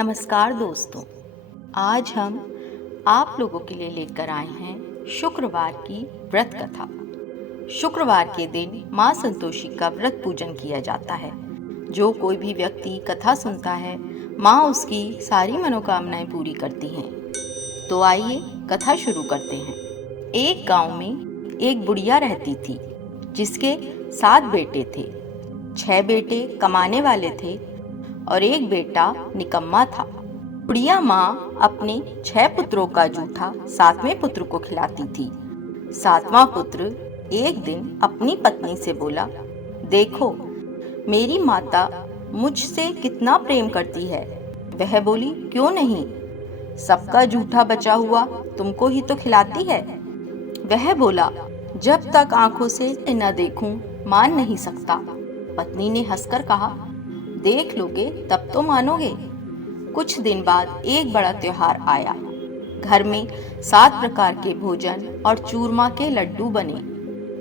नमस्कार दोस्तों, आज हम आप लोगों के लिए लेकर आए हैं शुक्रवार की व्रत कथा। शुक्रवार के दिन माँ संतोषी का व्रत पूजन किया जाता है। जो कोई भी व्यक्ति कथा सुनता है, माँ उसकी सारी मनोकामनाएं पूरी करती हैं। तो आइए कथा शुरू करते हैं। एक गांव में एक बुढ़िया रहती थी, जिसके 7 बेटे थे। 6 बेटे कमाने वाले थे और एक बेटा निकम्मा था। बुढ़िया माँ अपने 6 पुत्रों का जूठा 7वें पुत्र को खिलाती थी। 7वां पुत्र एक दिन अपनी पत्नी से बोला, देखो मेरी माता मुझसे कितना प्रेम करती है। वह बोली, क्यों नहीं, सबका जूठा बचा हुआ तुमको ही तो खिलाती है। वह बोला, जब तक आंखों से न देखूं मान नहीं सकता। पत्नी ने हंसकर कहा, देख लोगे तब तो मानोगे। कुछ दिन बाद एक बड़ा त्योहार आया। घर में 7 प्रकार के भोजन और चूरमा के लड्डू बने।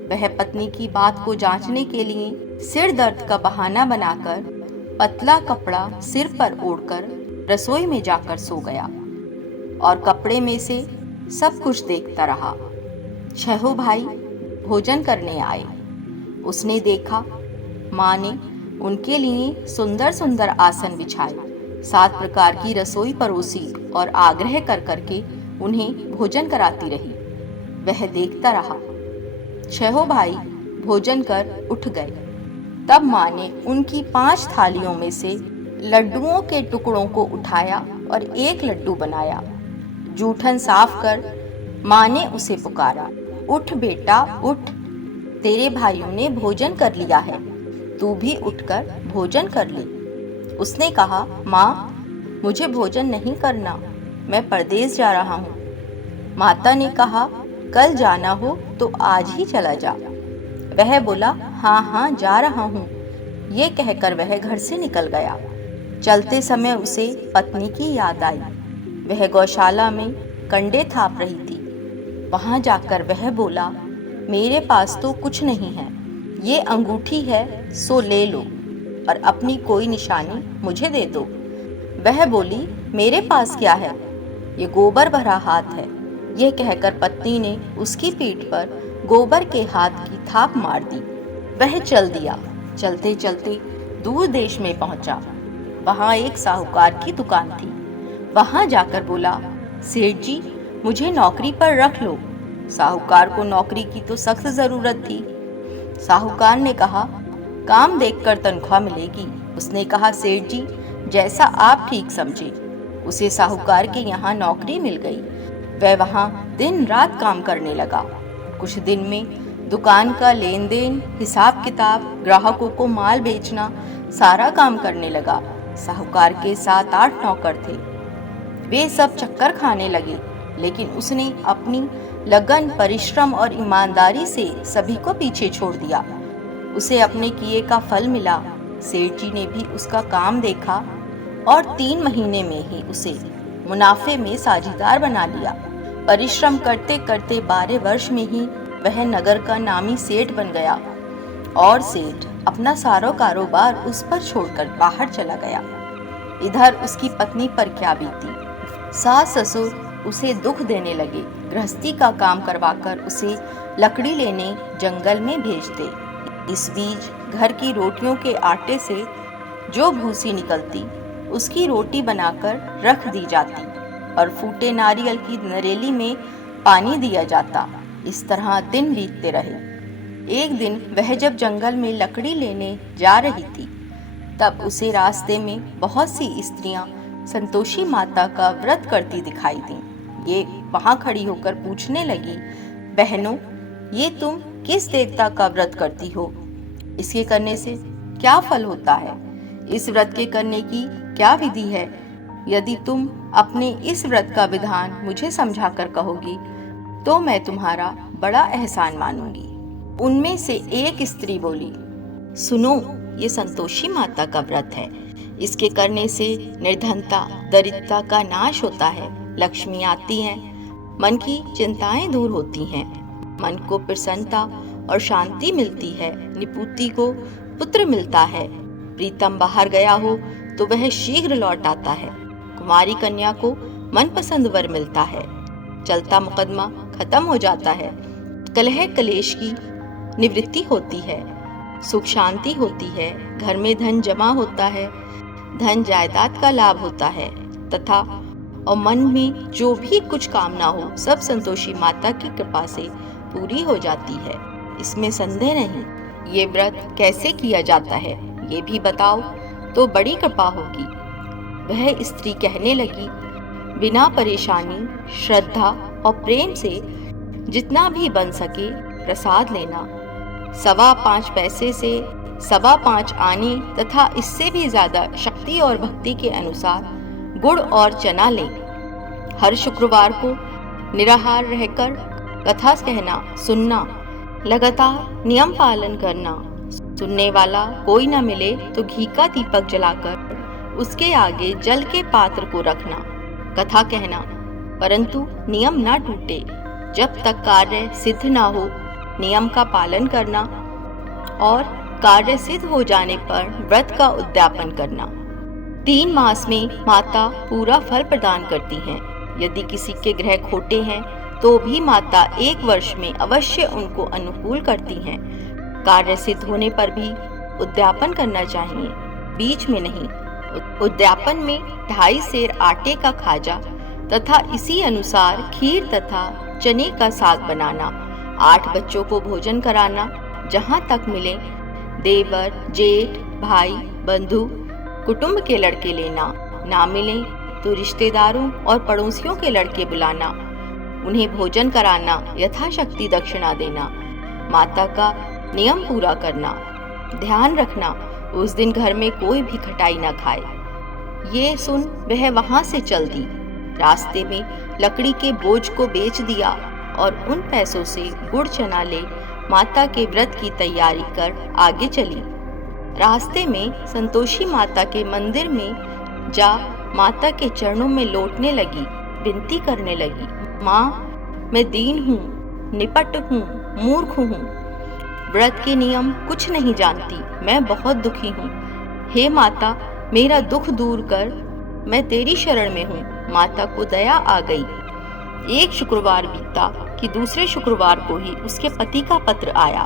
वह पत्नी की बात को जांचने के लिए सिर दर्द का बहाना बनाकर पतला कपड़ा सिर पर ओढ़कर रसोई में जाकर सो गया और कपड़े में से सब कुछ देखता रहा। 6 भाई भोजन करने आए। उसने देखा माँ ने उनके लिए सुंदर सुंदर आसन बिछाए, 7 प्रकार की रसोई परोसी और आग्रह कर करके उन्हें भोजन कराती रही। वह देखता रहा। 6 भाई भोजन कर उठ गए। तब माँ ने उनकी 5 थालियों में से लड्डुओं के टुकड़ों को उठाया और एक लड्डू बनाया। जूठन साफ कर माँ ने उसे पुकारा, उठ बेटा उठ, तेरे भाइयों ने भोजन कर लिया है, तू भी उठकर भोजन कर ले। उसने कहा, माँ मुझे भोजन नहीं करना, मैं परदेश जा रहा हूँ। माता ने कहा, कल जाना हो तो आज ही चला जा। वह बोला, हाँ हाँ जा रहा हूँ। ये कहकर वह घर से निकल गया। चलते समय उसे पत्नी की याद आई। वह गौशाला में कंडे थाप रही थी। वहाँ जाकर वह बोला, मेरे पास तो कुछ नहीं है, ये अंगूठी है सो ले लो और अपनी कोई निशानी मुझे दे दो। वह बोली, मेरे पास क्या है, ये गोबर भरा हाथ है। यह कहकर पत्नी ने उसकी पीठ पर गोबर के हाथ की थाप मार दी। वह चल दिया। चलते चलते दूर देश में पहुंचा। वहां एक साहूकार की दुकान थी। वहां जाकर बोला, सेठ जी मुझे नौकरी पर रख लो। साहूकार को नौकरी की तो सख्त जरूरत थी। साहूकार ने कहा, काम देखकर तनख्वाह मिलेगी। उसने कहा, सेठ जी जैसा आप ठीक समझे। उसे साहूकार के यहाँ नौकरी मिल गई। वह वहाँ दिन रात काम करने लगा। कुछ दिन में दुकान का लेन देन, हिसाब किताब, ग्राहकों को माल बेचना, सारा काम करने लगा। साहूकार के 7-8 नौकर थे। वे सब चक्कर खाने लगे, लेकिन उसने अपनी लगन, परिश्रम और ईमानदारी से सभी को पीछे छोड़ दिया। उसे अपने किए का फल मिला। सेठ जी ने भी उसका काम देखा और 3 महीने में ही उसे मुनाफे में साझीदार बना लिया। परिश्रम करते करते 12 वर्ष में ही वह नगर का नामी सेठ बन गया और सेठ अपना सारा कारोबार उस पर छोड़कर बाहर चला गया। इधर उसकी पत्नी पर क्या बीती। सास ससुर उसे दुख देने लगे। गृहस्थी का काम करवाकर उसे लकड़ी लेने जंगल में भेजते। इस बीच घर की रोटियों के आटे से जो भूसी निकलती, उसकी रोटी बनाकर रख दी जाती और फूटे नारियल की नरेली में पानी दिया जाता। इस तरह दिन बीतते रहे। एक दिन वह जब जंगल में लकड़ी लेने जा रही थी, तब उसे रास्ते में बहुत सी स्त्रियां संतोषी माता का व्रत करती दिखाई दी। ये वहां खड़ी होकर पूछने लगी, बहनों ये तुम किस देवता का व्रत करती हो? इसके करने से क्या फल होता है? इस व्रत के करने की क्या विधि है? यदि तुम अपने इस व्रत का विधान मुझे समझाकर कहोगी तो मैं तुम्हारा बड़ा एहसान मानूंगी। उनमें से एक स्त्री बोली, सुनो, ये संतोषी माता का व्रत है। इसके करने से निर्धनता, दरिद्रता का नाश होता है, लक्ष्मी आती है, मन की चिंताएं दूर होती हैं, मन को प्रसन्नता और शांति मिलती है, निपुति को पुत्र मिलता है, प्रीतम बाहर गया हो तो वह शीघ्र लौट आता है, कुंवारी कन्या को मनपसंद वर मिलता है, चलता मुकदमा खत्म हो जाता है, कलह कलेश की निवृत्ति होती है, सुख शांति होती है, घर में धन जमा होता है, धन जायदाद का लाभ होता है तथा और मन में जो भी कुछ कामना हो सब संतोषी माता की कृपा से पूरी हो जाती है। इसमें संदेह नहीं। ये व्रत कैसे किया जाता है ये भी बताओ तो बड़ी कृपा होगी। वह स्त्री कहने लगी, बिना परेशानी, श्रद्धा और प्रेम से जितना भी बन सके प्रसाद लेना। 5.25 पैसे से 5.25 आने तथा इससे भी ज्यादा शक्ति और भक्ति के अनुसार गुड़ और चना ले। हर शुक्रवार को निराहार रहकर कथा कहना, सुनना, लगातार नियम पालन करना। सुनने वाला कोई न मिले तो घी का दीपक जलाकर उसके आगे जल के पात्र को रखना, कथा कहना, परंतु नियम ना टूटे। जब तक कार्य सिद्ध ना हो नियम का पालन करना और कार्य सिद्ध हो जाने पर व्रत का उद्यापन करना। 3 मास में माता पूरा फल प्रदान करती हैं। यदि किसी के ग्रह खोटे हैं तो भी माता 1 वर्ष में अवश्य उनको अनुकूल करती हैं। कार्य सिद्ध होने पर भी उद्यापन करना चाहिए, बीच में नहीं। उद्यापन में 2.5 सेर आटे का खाजा तथा इसी अनुसार खीर तथा चने का साग बनाना। 8 बच्चों को भोजन कराना, जहाँ तक मिले देवर, जेठ, भाई, बंधु, कुटुंब के लड़के लेना। ना मिले तो रिश्तेदारों और पड़ोसियों के लड़के बुलाना, उन्हें भोजन कराना, यथाशक्ति दक्षिणा देना। माता का नियम पूरा करना। ध्यान रखना उस दिन घर में कोई भी खटाई न खाए। ये सुन वह वहां से चल दी। रास्ते में लकड़ी के बोझ को बेच दिया और उन पैसों से गुड़ चना ले माता के व्रत की तैयारी कर आगे चली। रास्ते में संतोषी माता के मंदिर में जा माता के चरणों में लौटने लगी, विनती करने लगी, माँ मैं दीन हूँ, निपट हूँ, मूर्ख हूँ, व्रत के नियम कुछ नहीं जानती, मैं बहुत दुखी हूँ। हे माता मेरा दुख दूर कर, मैं तेरी शरण में हूँ। माता को दया आ गई। एक शुक्रवार बीता कि दूसरे शुक्रवार को ही उसके पति का पत्र आया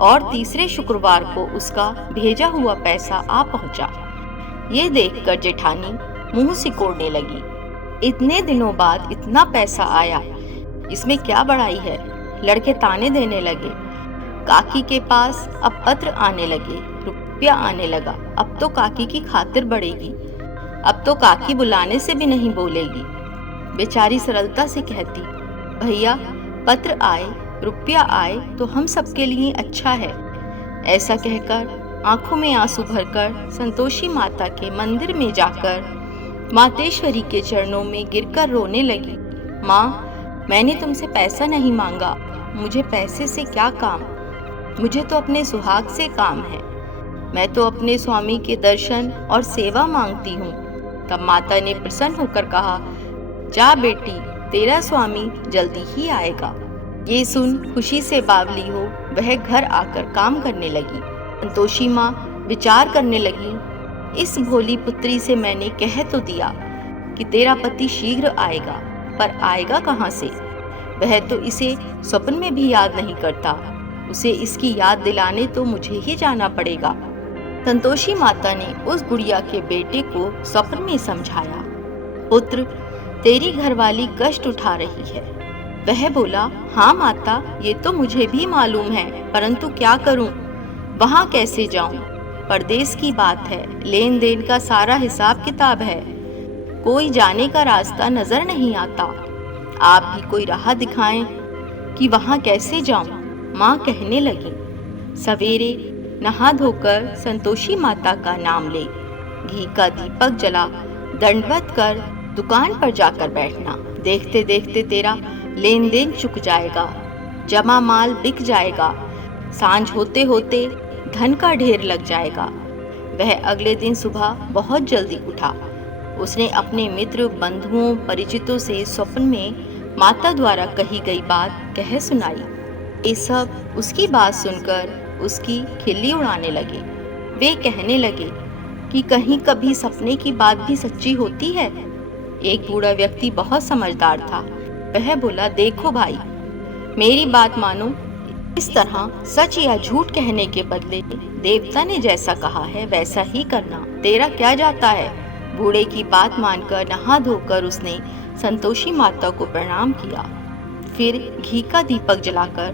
और तीसरे शुक्रवार को उसका भेजा हुआ पैसा आ पहुंचा। ये देखकर जेठानी मुंह सिकोड़ने लगी। इतने दिनों बाद इतना पैसा आया, इसमें क्या बड़ाई है। लड़के ताने देने लगे। काकी के पास अब पत्र आने लगे, रुपया आने लगा। अब तो काकी की खातिर बढ़ेगी, अब तो काकी बुलाने से भी नहीं बोलेगी। बेचारी सरलता से कहती, भैया पत्र आए, रुपया आए तो हम सबके लिए अच्छा है। ऐसा कहकर आंखों में आंसू भरकर संतोषी माता के मंदिर में जाकर मातेश्वरी के चरणों में गिरकर रोने लगी। माँ मैंने तुमसे पैसा नहीं मांगा, मुझे पैसे से क्या काम, मुझे तो अपने सुहाग से काम है। मैं तो अपने स्वामी के दर्शन और सेवा मांगती हूँ। तब माता ने प्रसन्न होकर कहा, जा बेटी तेरा स्वामी जल्दी ही आएगा। ये सुन खुशी से बावली हो वह घर आकर काम करने लगी। संतोषी माँ विचार करने लगी, इस भोली पुत्री से मैंने कह तो दिया कि तेरा पति शीघ्र आएगा, पर आएगा कहाँ से। वह तो इसे स्वप्न में भी याद नहीं करता, उसे इसकी याद दिलाने तो मुझे ही जाना पड़ेगा। संतोषी माता ने उस बुढ़िया के बेटे को स्वप्न में समझाया, पुत्र तेरी घरवाली कष्ट उठा रही है। वह बोला, हाँ माता ये तो मुझे भी मालूम है, परंतु क्या करूं, वहां कैसे जाऊं। परदेश की बात है, लेन देन का सारा हिसाब किताब है, कोई जाने का रास्ता नजर नहीं आता। आप भी कोई राह दिखाएं कि वहां कैसे जाऊं। माँ कहने लगी, सवेरे नहा धोकर संतोषी माता का नाम ले, घी का दीपक जला दंडवत कर दुकान पर जाकर बैठना। देखते देखते तेरा लेन देन चुक जाएगा, जमा माल बिक जाएगा, सांझ होते होते धन का ढेर लग जाएगा। वह अगले दिन सुबह बहुत जल्दी उठा। उसने अपने मित्र बंधुओं परिचितों से स्वप्न में माता द्वारा कही गई बात कह सुनाई। ये सब उसकी बात सुनकर उसकी खिल्ली उड़ाने लगे। वे कहने लगे कि कहीं कभी सपने की बात भी सच्ची होती है। एक बूढ़ा व्यक्ति बहुत समझदार था। वह बोला, देखो भाई, मेरी बात मानो। इस तरह सच या झूठ कहने के बदले देवता ने जैसा कहा है वैसा ही करना। तेरा क्या जाता है? बूढ़े की बात मानकर नहा धोकर उसने संतोषी माता को प्रणाम किया। फिर घी का दीपक जलाकर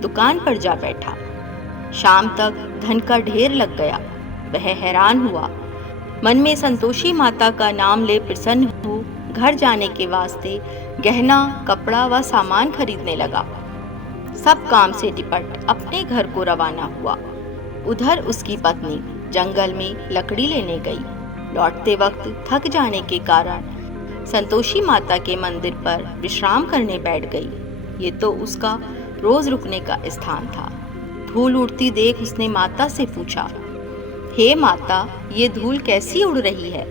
दुकान पर जा बैठा। शाम तक धन का ढेर लग गया। वह हैरान हुआ। मन में संतोषी माता का नाम ले प्रसन्न हो घर जाने के वास्ते गहना, कपड़ा व सामान खरीदने लगा। सब काम से निपट अपने घर को रवाना हुआ। उधर उसकी पत्नी जंगल में लकड़ी लेने गई। लौटते वक्त थक जाने के कारण संतोषी माता के मंदिर पर विश्राम करने बैठ गई। ये तो उसका रोज रुकने का स्थान था। धूल उड़ती देख उसने माता से पूछा, हे माता, ये धूल कैसी उड़ रही है?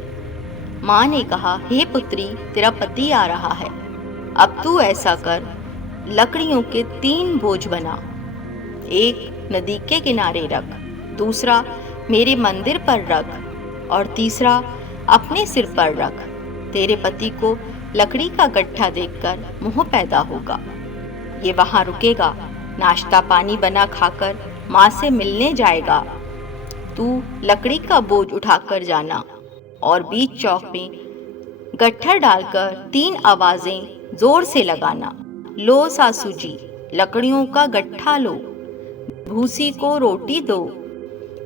माँ ने कहा, हे पुत्री, तेरा पति आ रहा है। अब तू ऐसा कर, लकड़ियों के 3 बोझ बना। एक नदी के किनारे रख, दूसरा मेरे मंदिर पर रख और तीसरा अपने सिर पर रख। तेरे पति को लकड़ी का गट्ठा देखकर मोह पैदा होगा। ये वहां रुकेगा, नाश्ता पानी बना खाकर माँ से मिलने जाएगा। तू लकड़ी का बोझ उठाकर जाना और बीच चौक में गट्ठर डालकर 3 आवाजें जोर से लगाना। लो सासू जी, लकड़ियों का गट्ठा लो, भूसी को रोटी दो,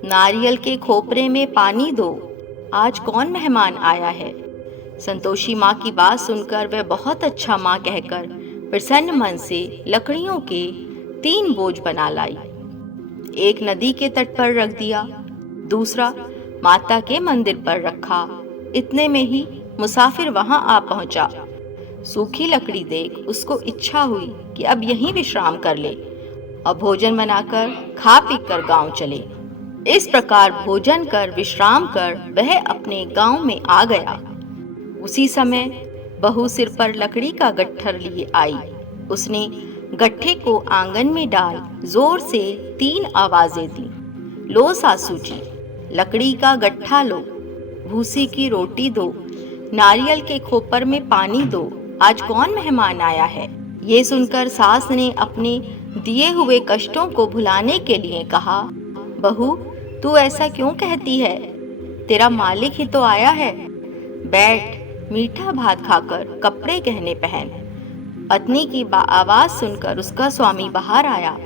नारियल के खोपरे में पानी दो, आज कौन मेहमान आया है। संतोषी माँ की बात सुनकर वह बहुत अच्छा माँ कहकर प्रसन्न मन से लकड़ियों के 3 बोझ बना लाई। एक नदी के तट पर रख दिया, दूसरा माता के मंदिर पर रखा। इतने में ही मुसाफिर वहां आ पहुंचा। सूखी लकड़ी देख उसको इच्छा हुई कि अब यहीं विश्राम कर ले और भोजन बनाकर खा पी कर गाँव चले। इस प्रकार भोजन कर विश्राम कर वह अपने गांव में आ गया। उसी समय बहू सिर पर लकड़ी का गट्ठर लिए आई। उसने गट्ठे को आंगन में डाल जोर से 3 आवाजें दी। लो सासू जी, लकड़ी का गट्ठा लो, भूसी की रोटी दो, नारियल के खोपर में पानी दो, आज कौन मेहमान आया है। ये सुनकर सास ने अपने दिए हुए कष्टों को भुलाने के लिए कहा, बहू, तू ऐसा क्यों कहती है? तेरा मालिक ही तो आया है। बैठ, मीठा भात खाकर कपड़े गहने पहन। पत्नी की आवाज सुनकर उसका स्वामी बाहर आया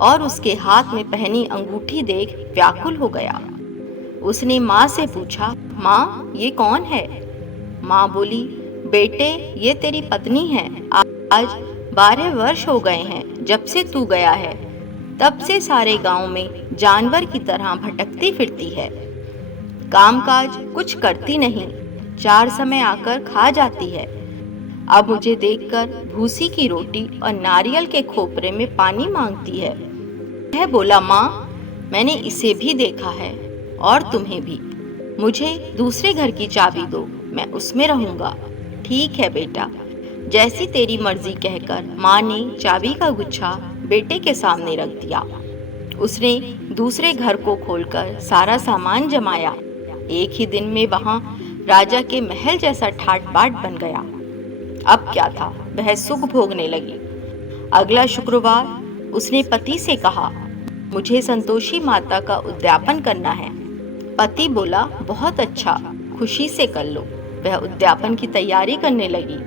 और उसके हाथ में पहनी अंगूठी देख व्याकुल हो गया। उसने माँ से पूछा, माँ, ये कौन है? माँ बोली, बेटे, ये तेरी पत्नी है। आज 12 वर्ष हो गए हैं जब से तू गया है। तब से सारे गांव में जानवर की तरह भटकती फिरती है। कामकाज कुछ करती नहीं, 4 समय आकर खा जाती है। अब मुझे देखकर भूसी की रोटी और नारियल के खोपरे में पानी मांगती है। वह बोला, माँ, मैंने इसे भी देखा है और तुम्हें भी। मुझे दूसरे घर की चाबी दो, मैं उसमें रहूंगा। ठीक है बेटा, जैसी तेरी मर्जी कहकर माँ ने चाबी का गुच्छा बेटे के सामने रख दिया। उसने दूसरे घर को खोलकर सारा सामान जमाया। एक ही दिन में वहां राजा के महल जैसा ठाट बाट बन गया। अब क्या था, वह सुख भोगने लगी। अगला शुक्रवार उसने पति से कहा, मुझे संतोषी माता का उद्यापन करना है। पति बोला, बहुत अच्छा, खुशी से कर लो। वह उद्यापन की तैयारी करने लगी।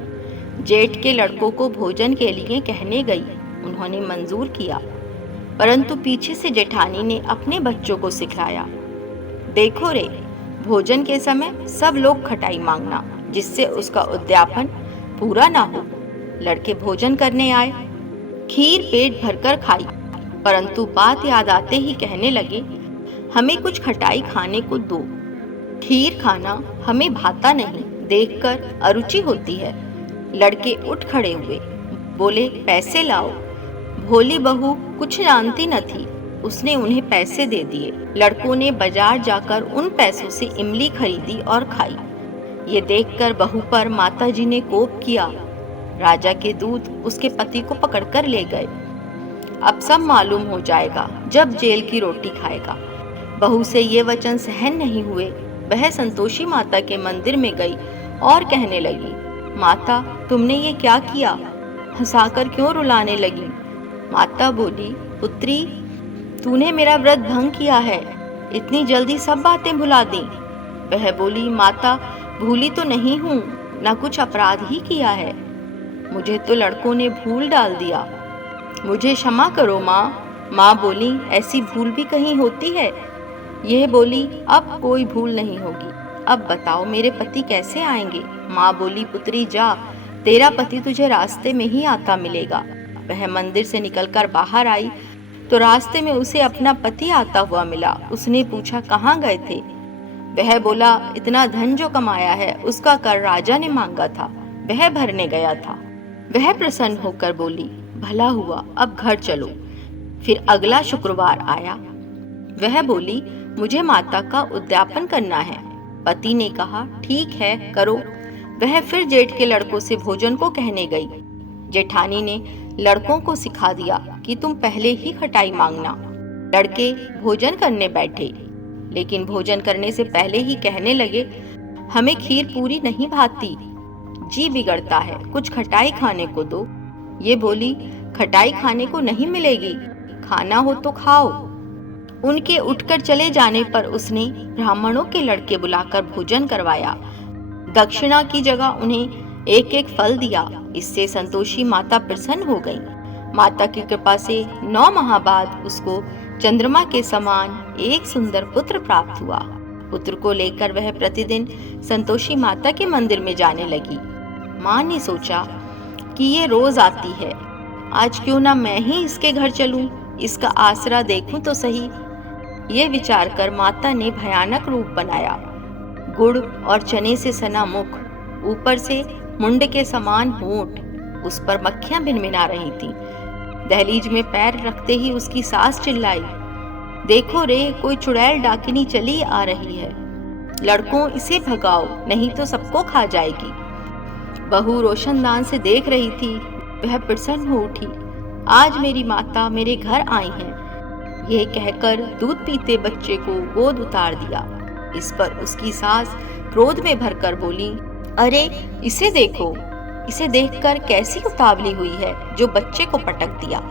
जेठ के लड़कों को भोजन के लिए कहने गई। उन्होंने मंजूर किया, परंतु पीछे से जेठानी ने अपने बच्चों को सिखाया, देखो रे, भोजन के समय सब लोग खटाई मांगना, जिससे उसका उद्यापन पूरा ना हो। लड़के भोजन करने आए, खीर पेट भरकर खाई, परंतु बात याद आते ही कहने लगे, हमें कुछ खटाई खाने को दो। खीर खाना हमें भाता नहीं, देखकर अरुचि होती है। लड़के उठ खड़े हुए, बोले, पैसे लाओ। भोली बहू कुछ जानती न थी, उसने उन्हें पैसे दे दिए। लड़कों ने बाजार जाकर उन पैसों से इमली खरीदी और खाई। ये देखकर बहू पर माताजी ने कोप किया। राजा के दूत उसके पति को पकड़कर ले गए। अब सब मालूम हो जाएगा जब जेल की रोटी खाएगा। बहू से ये वचन सहन नहीं हुए। वह संतोषी माता के मंदिर में गई और कहने लगी, माता तुमने ये क्या किया? हंसाकर क्यों रुलाने लगी? माता बोली, पुत्री तूने मेरा व्रत भंग किया है, इतनी जल्दी सब बातें भुला दी। वह बोली, माता भूली तो नहीं हूँ, ना कुछ अपराध ही किया है, मुझे तो लड़कों ने भूल डाल दिया, मुझे क्षमा करो माँ। माँ बोली, ऐसी भूल भी कहीं होती है? यह बोली, अब कोई भूल नहीं होगी, अब बताओ मेरे पति कैसे आएंगे? माँ बोली, पुत्री जा, तेरा पति तुझे रास्ते में ही आता मिलेगा। वह मंदिर से निकलकर बाहर आई तो रास्ते में उसे अपना पति आता हुआ मिला। उसने पूछा, कहाँ गए थे? वह बोला, इतना धन जो कमाया है उसका कर राजा ने मांगा था, वह भरने गया था। वह प्रसन्न होकर बोली, भला हुआ, अब घर चलो। फिर अगला शुक्रवार आया। वह बोली, मुझे माता का उद्यापन करना है। पति ने कहा, ठीक है करो। वह फिर जेठ के लड़कों से भोजन को कहने गई। जेठानी ने लड़कों को सिखा दिया कि तुम पहले ही खटाई मांगना। लड़के भोजन करने बैठे, लेकिन भोजन करने से पहले ही कहने लगे, हमें खीर पूरी नहीं भाती, जी बिगड़ता है, कुछ खटाई खाने को दो। ये बोली, खटाई खाने को नहीं मिलेगी, खाना हो तो खाओ। उनके उठकर चले जाने पर उसने ब्राह्मणों के लड़के बुलाकर भोजन करवाया। दक्षिणा की जगह उन्हें एक एक फल दिया। इससे संतोषी माता प्रसन्न हो गई। माता की कृपा से 9 माह बाद उसको चंद्रमा के समान एक सुंदर पुत्र प्राप्त हुआ। पुत्र को लेकर वह प्रतिदिन संतोषी माता के मंदिर में जाने लगी। माँ ने सोचा कि ये रोज आती है, आज क्यों ना मैं ही इसके घर चलूं, इसका आसरा देखूं तो सही। ये विचार कर माता ने भयानक रूप बनाया। गुड़ और चने से सना मुख, ऊपर से मुंड के समान होंठ, उस पर मक्खियां भिनभिना रही थीं। दहलीज में पैर रखते ही उसकी सास चिल्लाई, देखो रे, कोई चुड़ैल डाकिनी चली आ रही है, लड़कों इसे भगाओ नहीं तो सबको खा जाएगी। बहू रोशनदान से देख रही थी। वह प्रसन्न हो उठी, आज मेरी माता मेरे घर आई हैं। यह कहकर दूध पीते बच्चे को गोद उतार दिया। इस पर उसकी सास क्रोध में भरकर बोली, अरे इसे देखो, इसे देखकर कैसी उतावली हुई है जो बच्चे को पटक दिया।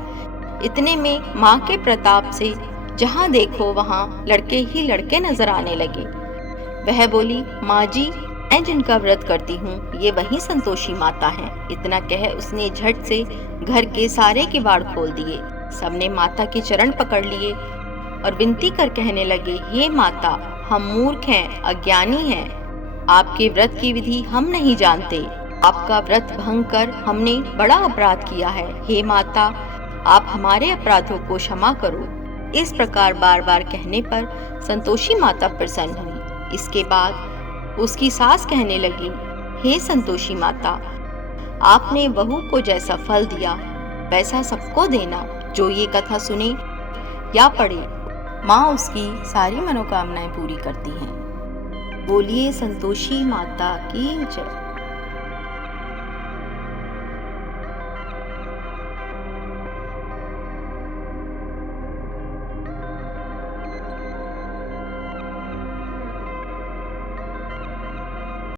इतने में माँ के प्रताप से जहाँ देखो वहाँ लड़के ही लड़के नजर आने लगे। वह बोली, माँ जी, मैं जिनका व्रत करती हूँ ये वही संतोषी माता हैं। इतना कह उसने झट से घर के सारे किवाड़ खोल दिए। सबने माता के चरण पकड़ लिए और विनती कर कहने लगे, हे माता, हम मूर्ख हैं, अज्ञानी हैं, आपके व्रत की विधि हम नहीं जानते, आपका व्रत भंग कर हमने बड़ा अपराध किया है। हे माता, आप हमारे अपराधों को क्षमा करो। इस प्रकार बार बार कहने पर संतोषी माता प्रसन्न हुई। इसके बाद उसकी सास कहने लगी, हे संतोषी माता, आपने बहू को जैसा फल दिया वैसा सबको देना। जो ये कथा सुने या पढ़े, माँ उसकी सारी मनोकामनाएं पूरी करती हैं। बोलिए संतोषी माता की जय।